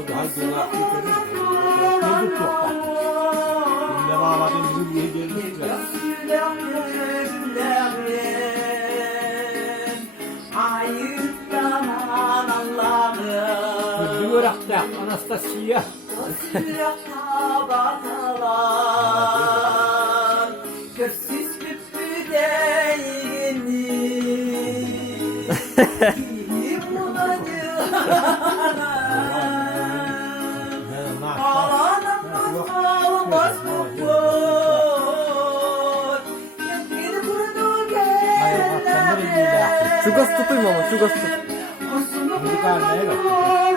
Hadi Allah kurtarır. Bulduk yok bak. Şimdi bağladığım bizim diye gelmişler. Bir bıraktı Anastasia. Gözsüz küpü değilini kim bulacak ağlanmaz mutlu bir kurdu Şu göz tutayım ama şu göz tut. Şimdi karneye bak.